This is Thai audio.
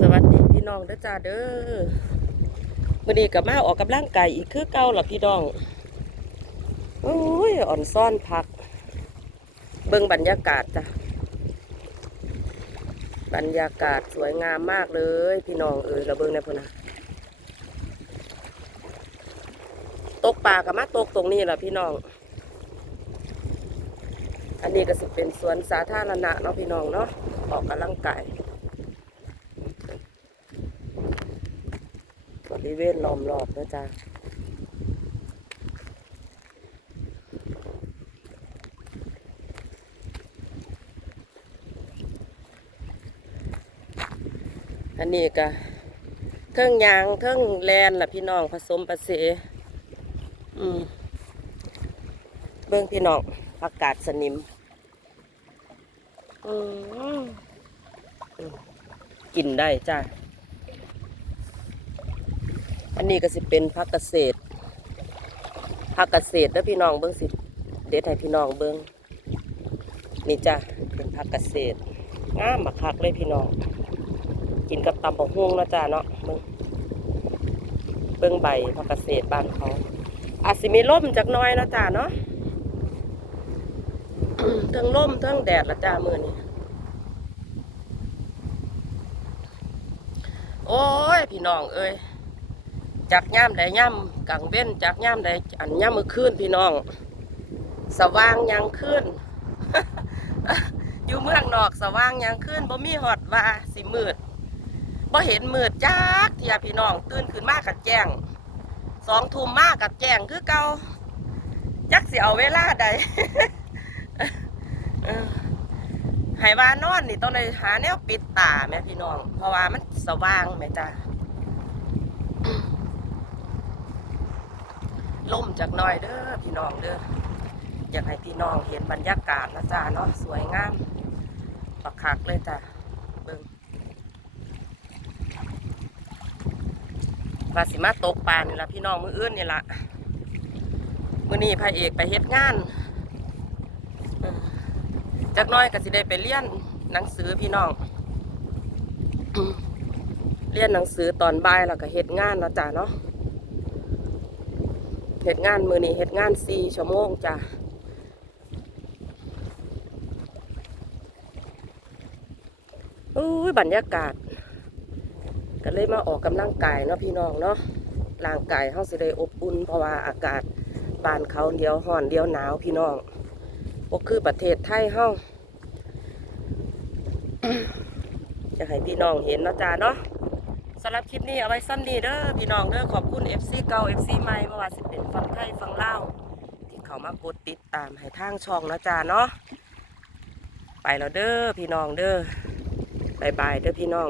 สวัสดีพี่น้องเด้อจ้าเด้อมื่อนี้กับมาออกกำลังกายอีกคือเก่าล่ะพี่น้องโอ้ยอ่อนซ่อนพัก เบิ่งบรรยากาศจ้ะบรรยากาศสวยงามมากเลย พี่น้องเอ้ยเราเบิ่งในพุ่นนะตกปลากับมาตกตรงนี้ล่ะพี่น้อง อันนี้ก็สิเป็นสวนสาธารณะเนาะพี่น้องเนาะออกกำลังกาย ริเวณล้อมรอบนะจ๊ะอันนี้ก็เทิงยางเทิงแลนล่ะพี่น้องผสมประเสอืมเบิ่งพี่น้องประกาศสนิม อืมกินได้จ้า อันนี้ก็สิเป็นผักเกษตรผักเกษตรแล้วพี่น้องเบิ้งสิเด็ดให้พี่น้องเบิ้งนี่จ้ะเป็นผักเกษตรงามมาคักเลยพี่น้อง กินกับตำบะฮวงนะจ้ะเนาะเบิ้งเบิ้งใบผักเกษตรบ้านเขาอาจสิมีล่มจากน้อยนะจ้ะเนาะทั้งล่มทั้งแดดละจ้ามือนี้โอ้ย พี่น้องเอ้ย จากย่ามใดย่ามกลางเว้นจากย่ามใดอันย่ามมือคืนพี่น้อง สว่างยังขึ้น อยู่เมืองนอกสว่างยังขึ้นบ่มีหอดว่าสิมืดบ่เห็นมืดจักเทียพี่น้อง ตื่นขึ้นมากกัดแจ้งสองทุ่มมากกัดแจ้งคือเก่าจักสิเอาเวลาใดเออให้ว่านอนนี่ต้องเลยหาแนวปิดตาแม่พี่น้อง เพราะว่ามันสว่างแม่จ้า ล่มจากหน้อยเด้อพี่น้องเด้ออยากให้พี่น้องเห็นบรรยากาศนะจ๊ะเนาะสวยงามปักคักเลยจ้ะเบิ่งว่าสิมาตกปลานี่ละพี่น้องมืออื่นนี่ละมือนี้พระเอกไปเฮ็ดงานจากน้อยก็สิได้ไปเรียนหนังสือพี่น้องเรียนหนังสือตอนบ่ายแล้วก็เฮ็ดงานเนาะจ้ะเนาะ เหตุงานมือนี้เหตุงานสี่ชั่วโมงจ้ะอุ้บรรยากาศ ก็เลยมาออกกำลังกายเนาะพี่น้องเนาะร่างกายเขาสิได้อบอุ่นเพราะว่าอากาศบ้านเขาเดียวห่อนเดียวหนาวพี่น้องก็คือประเทศไทยเฮาจะให้พี่น้องเห็นเนาะจ้าเนาะำหรับคลิปนี้เอาไว้ซ้ำดีเด้อพี่น้องเด้อขอบคุณ FC เก่า FC ใหม่เมื่อวานสิเป็นฟังไทยฟังเล่าที่เขามากดติดตามให้ทางช่องนะจ๊ะเนาะไปแล้วเด้อพี่น้องเด้อบายบายเด้อพี่น้อง